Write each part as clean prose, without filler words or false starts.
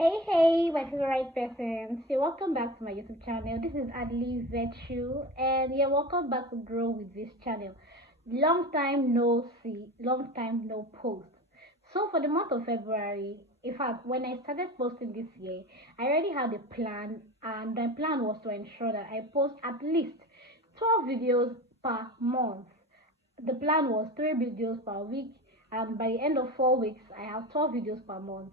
Hey, my favorite person. So, welcome back to my YouTube channel. This is Adli Virtue, and yeah, welcome back to Grow with this channel. Long time no see, long time no post. So, for the month of February, in fact, when I started posting this year, I already had a plan, and my plan was to ensure that I post at least 12 videos per month. The plan was 3 videos per week, and by the end of 4 weeks I have 12 videos per month.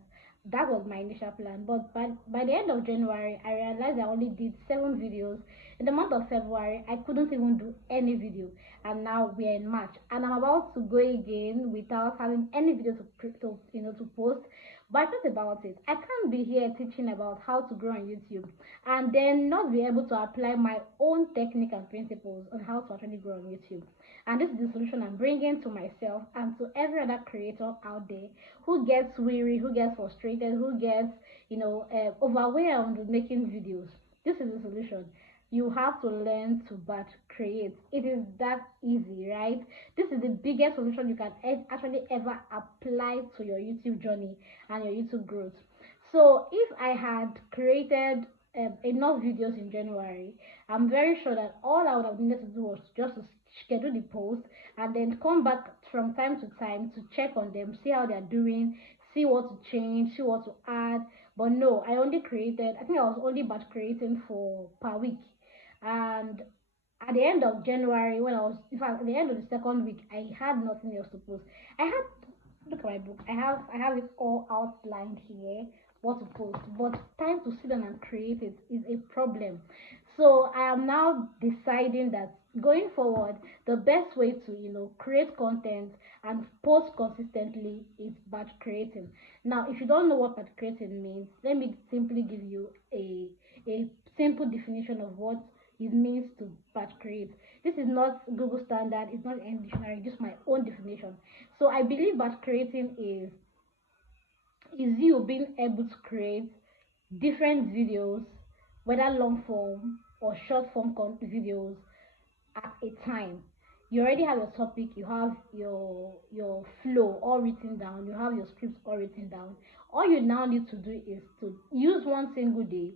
That was my initial plan, but by the end of January I realized I only did 7 videos. In the month of February I couldn't even do any video, and now we are in March and I'm about to go again without having any video to post. But I thought about it, I can't be here teaching about how to grow on YouTube and then not be able to apply my own technique and principles on how to actually grow on YouTube. And this is the solution I'm bringing to myself and to every other creator out there who gets weary, who gets frustrated, who gets, overwhelmed with making videos. This is the solution. You have to learn to batch create. It is that easy, right? This is the biggest solution you can actually ever apply to your YouTube journey and your YouTube growth. So if I had created enough videos in January, I'm very sure that all I would have needed to do was just to schedule the post and then come back from time to time to check on them, see how they're doing, see what to change, see what to add. But no, I think I was only batch creating for per week. And at the end of January, when I was, in fact, at the end of the second week, I had nothing else to post. I had, look at my book. I have it all outlined here, what to post. But time to sit down and create it is a problem. So I am now deciding that going forward, the best way to create content and post consistently is batch creating. Now, if you don't know what batch creating means, let me simply give you a simple definition of what it means to batch create. This is not Google standard, it's not any dictionary, just my own definition. So I believe batch creating is you being able to create different videos, whether long form or short form videos at a time. You already have your topic, you have your flow all written down, you have your scripts all written down. All you now need to do is to use one single day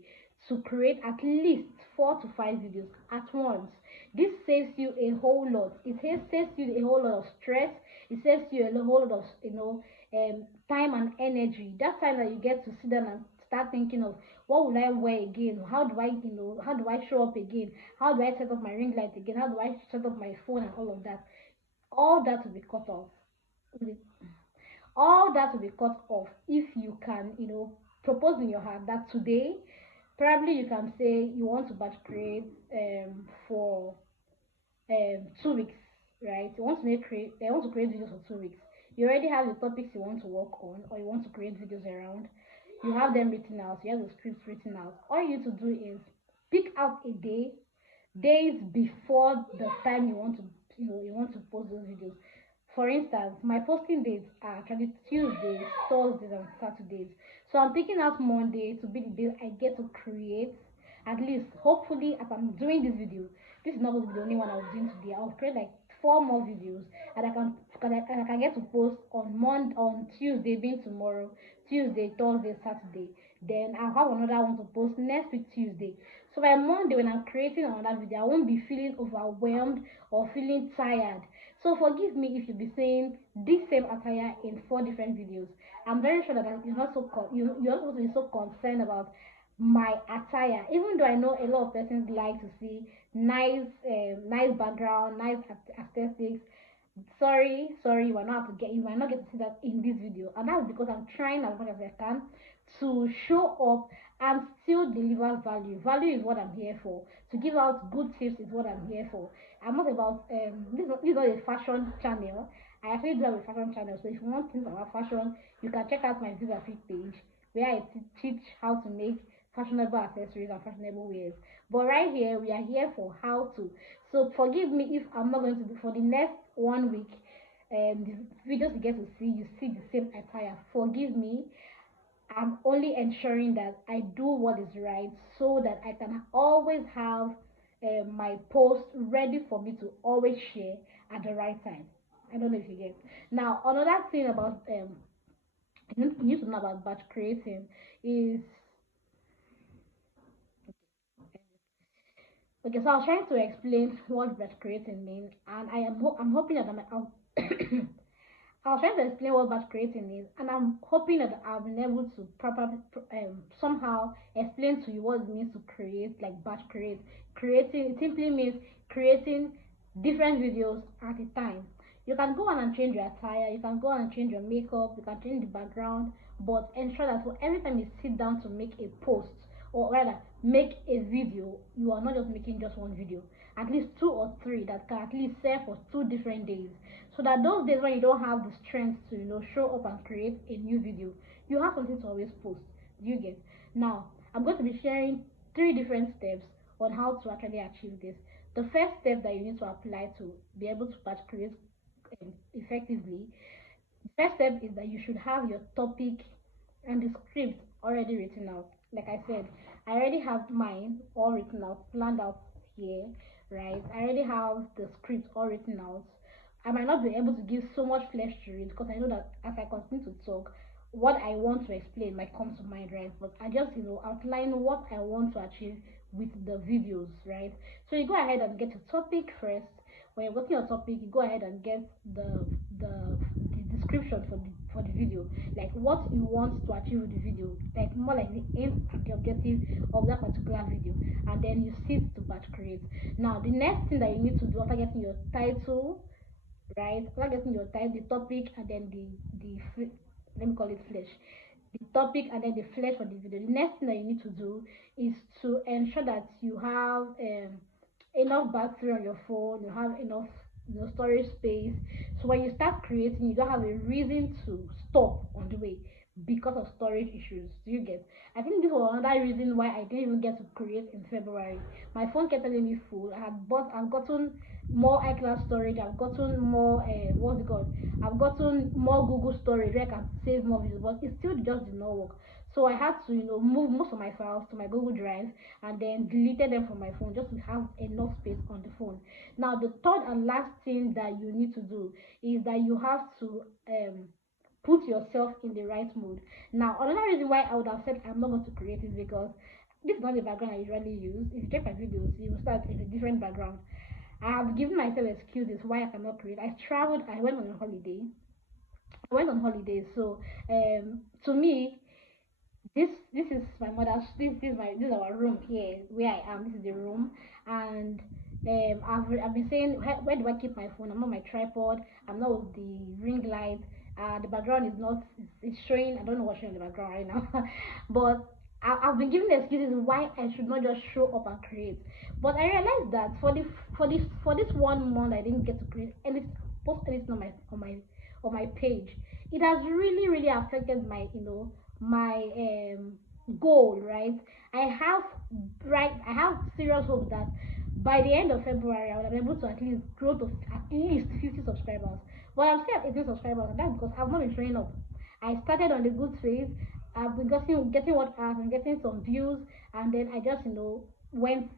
to create at least 4 to 5 videos at once. This saves you a whole lot. Saves you a whole lot of stress. It saves you a whole lot of time and energy. That time that you get to sit down and start thinking of what will I wear again, how do I show up again, how do I set up my ring light again, how do I set up my phone and all of that. All that will be cut off. All that will be cut off if you can propose in your heart that today probably you can say you want to batch create for 2 weeks, right? You want to create videos for 2 weeks. You already have the topics you want to work on or you want to create videos around. You have them written out, you have the scripts written out. All you need to do is pick out a day, days before the time you want to post those videos. For instance, my posting dates are actually Tuesdays, Thursdays, and Saturdays. So I'm picking out Monday to be the day I get to create. At least, hopefully, as I'm doing this video, this is not going to be the only one I was doing today. I'll create like 4 more videos, and I can get to post on Tuesday, being tomorrow, Tuesday, Thursday, Saturday. Then I'll have another one to post next week Tuesday. So by Monday, when I'm creating another video, I won't be feeling overwhelmed or feeling tired. So forgive me if you be saying this same attire in 4 different videos. I'm very sure that you're not supposed to be so concerned about my attire, even though I know a lot of persons like to see nice background, nice aesthetics. Sorry, you might not get to see that in this video, and that's because I'm trying as much as I can to show up and still deliver value is what I'm here for. To give out good tips is what I'm here for. I'm not about this is not a fashion channel. I actually do have a fashion channel, so if you want things about fashion, you can check out my Visa Fit page where I teach how to make fashionable accessories and fashionable wears. But right here, we are here for how to. So forgive me if I'm not going to do for the next 1 week. The videos you get to see, you see the same attire. Forgive me. I'm only ensuring that I do what is right so that I can always have my post ready for me to always share at the right time. I don't know if you get. Now, another thing about you need to know about batch creating is okay. So I was trying to explain what batch creating means, and I'm hoping that I was trying to explain what batch creating is, and I'm hoping that I've been able to properly somehow explain to you what it means to create, like batch create. Creating, it simply means creating different videos at a time. You can go on and change your attire, you can go on and change your makeup, you can change the background, but ensure that every time you sit down to make a post, or rather make a video, you are not just making just one video, at least two or three that can at least serve for 2 different days, so that those days when you don't have the strength to show up and create a new video, you have something to always post. Do you get? Now I'm going to be sharing 3 different steps on how to actually achieve this. The first step that you need to apply to be able to batch create effectively, first step is that you should have your topic and the script already written out. Like I said, I already have mine all written out, planned out here, right? I already have the script all written out. I might not be able to give so much flesh to it because I know that as I continue to talk, what I want to explain might come to mind, right? But I just, outline what I want to achieve with the videos, right? So you go ahead and get a topic first. When you're getting your topic, you go ahead and get the description for the video, like what you want to achieve with the video, like more like the aim and the objective of that particular video, and then you sit to batch create. Now the next thing that you need to do after getting your title, right? After getting your title, the topic, and then let me call it flesh, the topic and then the flesh for the video. The next thing that you need to do is to ensure that you have enough battery on your phone, you have enough storage space, so when you start creating you don't have a reason to stop on the way because of storage issues. Do you get? I think this was another reason why I didn't even get to create in February. My phone kept telling me full. I've gotten more iCloud storage, I've gotten more what's it called, I've gotten more Google storage where I can save more videos, but it still just did not work. So I had to move most of my files to my Google Drive and then deleted them from my phone just to have enough space on the phone. Now the third and last thing that you need to do is that you have to put yourself in the right mood. Now another reason why I would have said I'm not going to create is because this is not the background I usually use. If you check my videos, you will start in a different background. I have given myself excuses why I cannot create. I traveled, I went on a holiday. I went on holiday, so to me, this is my mother's, this is our room here where I am. This is the room, and I've been saying, where do I keep my phone? I'm on my tripod, I'm not with the ring light, the background is not, it's showing, I don't know what's showing in the background right now. But I've been giving excuses why I should not just show up and create. But I realized that for this 1 month I didn't get to create any, post anything on my page. It has really affected my my goal, right? I have I have serious hope that by the end of February I will be able to at least grow to at least 50 subscribers. But I'm still at 18 subscribers, and that's because I've not been showing up. I started on the good phase. I've been getting what I've been getting some views, and then I just went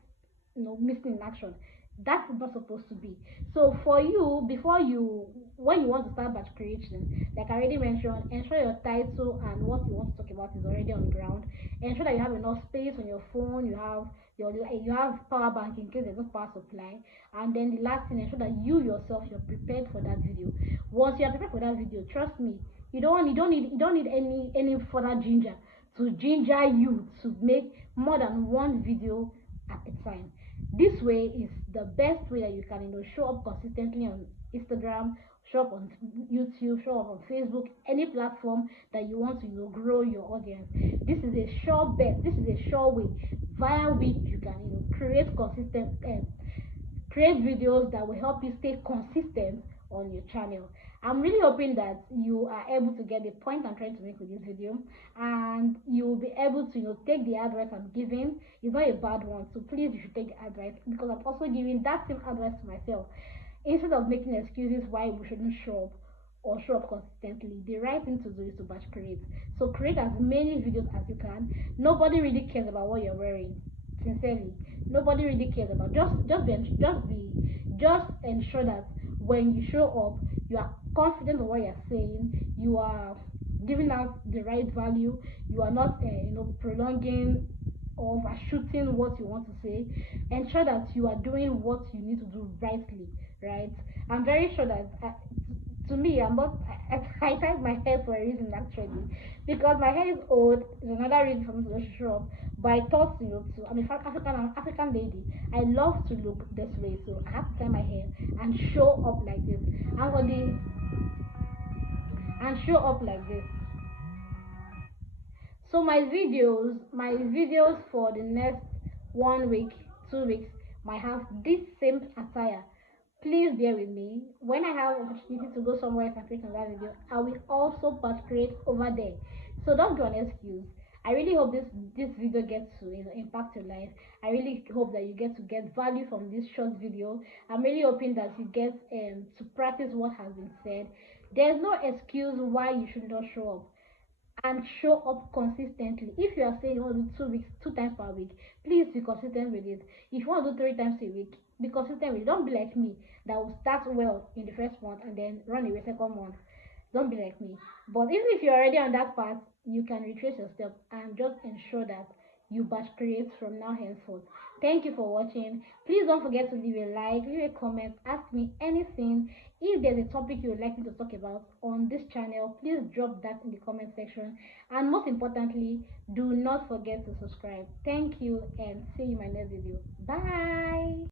missing in action. That's not supposed to be. So for you, before you when you want to start batch creation, like I already mentioned, ensure your title and what you want to talk about is already on ground. Ensure that you have enough space on your phone, you have power bank in case there's no power supply. And then the last thing, ensure that you yourself, you're prepared for that video. Once you're prepared for that video, trust me, you don't need any further ginger to ginger you to make more than one video at a time. This way is the best way that you can show up consistently on Instagram, show up on YouTube, show up on Facebook, any platform that you want to grow your audience. This is a sure bet, this is a sure way via which you can create consistent create videos that will help you stay consistent on your channel. I'm really hoping that you are able to get the point I'm trying to make with this video, and you will be able to take the advice I'm giving. It's not a bad one, so please you should take the advice, because I'm also giving that same advice to myself. Instead of making excuses why we shouldn't show up or show up consistently, the right thing to do is to batch create. So create as many videos as you can. Nobody really cares about what you're wearing, sincerely. Nobody really cares about, just ensure that when you show up, you are confident of what you're saying, you are giving out the right value. You are not prolonging or overshooting what you want to say. Ensure that you are doing what you need to do rightly, right? I'm very sure that to me, I'm not. I tied my hair for a reason actually, because my hair is old. Is another reason for me to just show up. But I thought, to I'm African lady. I love to look this way, so I have to tie my hair and show up like this. And for the and show up like this. So my videos for the next 1 week, 2 weeks might have this same attire. Please bear with me. When I have opportunity to go somewhere else and create another video, I will also participate over there. So don't do an excuse. I really hope this video gets to impact your life. I really hope that you get value from this short video. I'm really hoping that you get to practice what has been said. There's no excuse why you should not show up, and show up consistently. If you are saying you want to do 2 weeks, 2 times per week, please be consistent with it. If you want to do 3 times a week, be consistent with it. Don't be like me that will start well in the first month and then run away second month. Don't be like me. But even if you're already on that path, you can retrace your steps and just ensure that you batch create from now henceforth. Thank you for watching. Please don't forget to leave a like, leave a comment, ask me anything. If there's a topic you would like me to talk about on this channel, please drop that in the comment section. And most importantly, do not forget to subscribe. Thank you and see you in my next video. Bye.